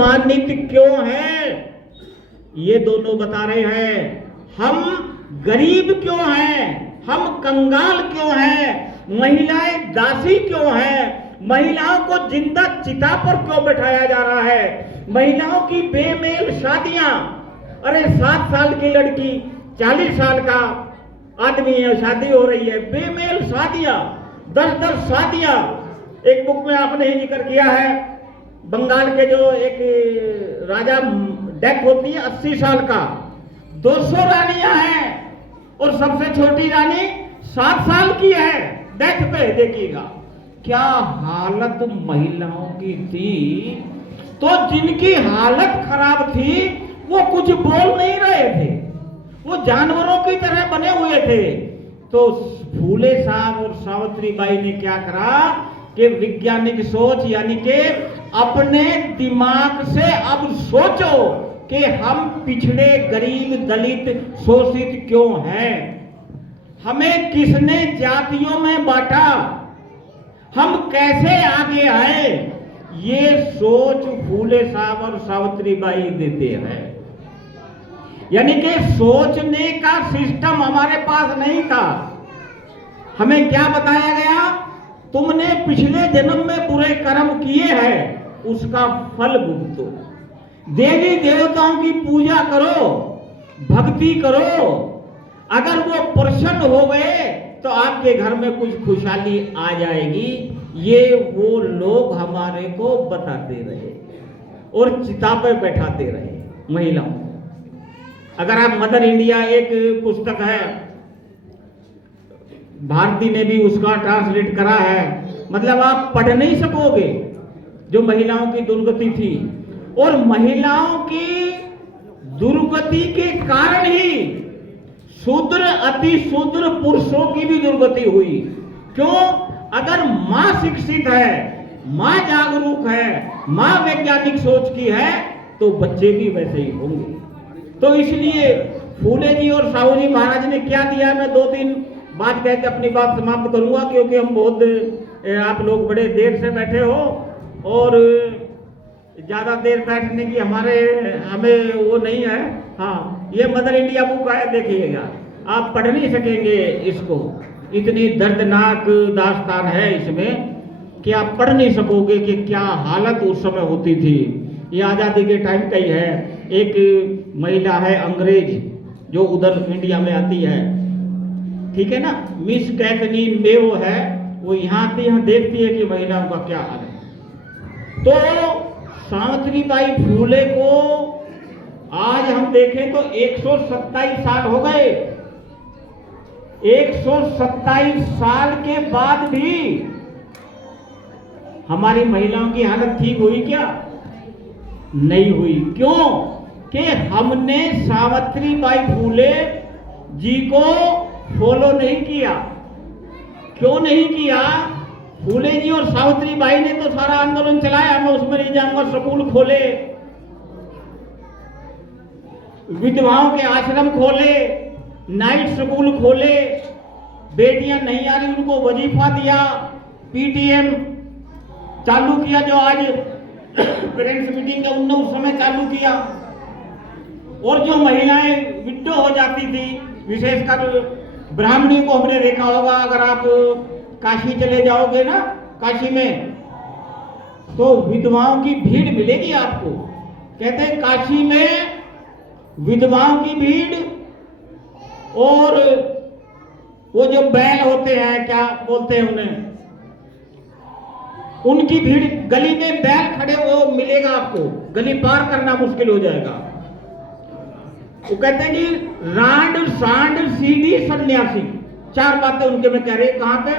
सम्मानित क्यों है ये दोनों बता रहे हैं। हम गरीब क्यों हैं, हम कंगाल क्यों हैं, महिलाएं दासी क्यों हैं, महिलाओं को जिंदा चिता पर क्यों बैठाया जा रहा है, महिलाओं की बेमेल शादियां। अरे 7 साल की लड़की 40 साल का आदमी है, शादी हो रही है, बेमेल शादियां, 10-10 शादियां। एक बुक में आपने ही जिक्र किया है, बंगाल के जो एक राजा डेथ होती है 80 साल का, 200 रानियां हैं और सबसे छोटी रानी 7 साल की है डेथ पे। देखिएगा क्या हालत महिलाओं की थी। तो जिनकी हालत खराब थी वो कुछ बोल नहीं रहे थे, वो जानवरों की तरह बने हुए थे। तो फूले साहब और सावित्री बाई ने क्या करा कि वैज्ञानिक सोच, यानी कि अपने दिमाग से अब सोचो कि हम पिछड़े, गरीब, दलित, शोषित क्यों हैं, हमें किसने जातियों में बांटा, हम कैसे आगे आए। ये सोच फूले साहब और सावित्री बाई देते हैं। यानी कि सोचने का सिस्टम हमारे पास नहीं था। हमें क्या बताया गया, तुमने पिछले जन्म में बुरे कर्म किए हैं, उसका फल भुगतो, देवी देवताओं की पूजा करो, भक्ति करो, अगर वो प्रसन्न हो गए तो आपके घर में कुछ खुशहाली आ जाएगी। ये वो लोग हमारे को बताते रहे और चिता पे बैठाते रहे महिलाओं। अगर आप मदर इंडिया एक पुस्तक है, भारती ने भी उसका ट्रांसलेट करा है, मतलब आप पढ़ नहीं सकोगे जो महिलाओं की दुर्गति थी। और महिलाओं की दुर्गति के कारण ही शूद्र, अति शूद्र पुरुषों की भी दुर्गति हुई। क्यों? अगर मां शिक्षित है, मां जागरूक है, मां वैज्ञानिक सोच की है, तो बच्चे भी वैसे ही होंगे। तो इसलिए फूले जी और साहू जी महाराज ने क्या दिया, मैं 2-3 बात कह के अपनी बात समाप्त करूंगा, क्योंकि हम बहुत, आप लोग बड़े देर से बैठे हो और ज्यादा देर बैठने की हमें वो नहीं है। हाँ, ये मदर इंडिया बुक है, देखिएगा, आप पढ़ नहीं सकेंगे इसको, इतनी दर्दनाक दास्तान है इसमें कि आप पढ़ नहीं सकोगे कि क्या हालत उस समय होती थी। ये आज़ादी के टाइम का ही है। एक महिला है अंग्रेज जो उधर इंडिया में आती है, ठीक है ना, मिस कैथरीन मेयो है, वो यहाँ आती है, देखती है कि महिलाओं का क्या हाल है। तो सावित्री बाई फूले को आज हम देखें तो 127 साल हो गए। 127 साल के बाद भी हमारी महिलाओं की हालत ठीक हुई क्या? नहीं हुई। क्यों? कि हमने सावित्री बाई फूले जी को फॉलो नहीं किया। क्यों नहीं किया? फूले जी और सावित्री बाई ने तो सारा आंदोलन चलाया, मैं उसमें नहीं जाऊंगा, स्कूल खोले, विधवाओं के आश्रम खोले, नाइट स्कूल खोले, बेटियां नहीं आ रही उनको वजीफा दिया, पीटीएम चालू किया, जो आज पेरेंट्स मीटिंग है उनने उस समय चालू किया। और जो महिलाएं विडो हो जाती थी, विशेषकर ब्राह्मणी को हमने देखा होगा, अगर आप काशी चले जाओगे ना, काशी में तो विधवाओं की भीड़ मिलेगी आपको। कहते हैं काशी में विधवाओं की भीड़, और वो जो बैल होते हैं, क्या बोलते हैं उन्हें, उनकी भीड़, गली में बैल खड़े वो मिलेगा आपको, गली पार करना मुश्किल हो जाएगा। वो कहते हैं कि रांड सांड सीधी सन्यासी, 4 बातें उनके में कह रहे हैं। कहां पे?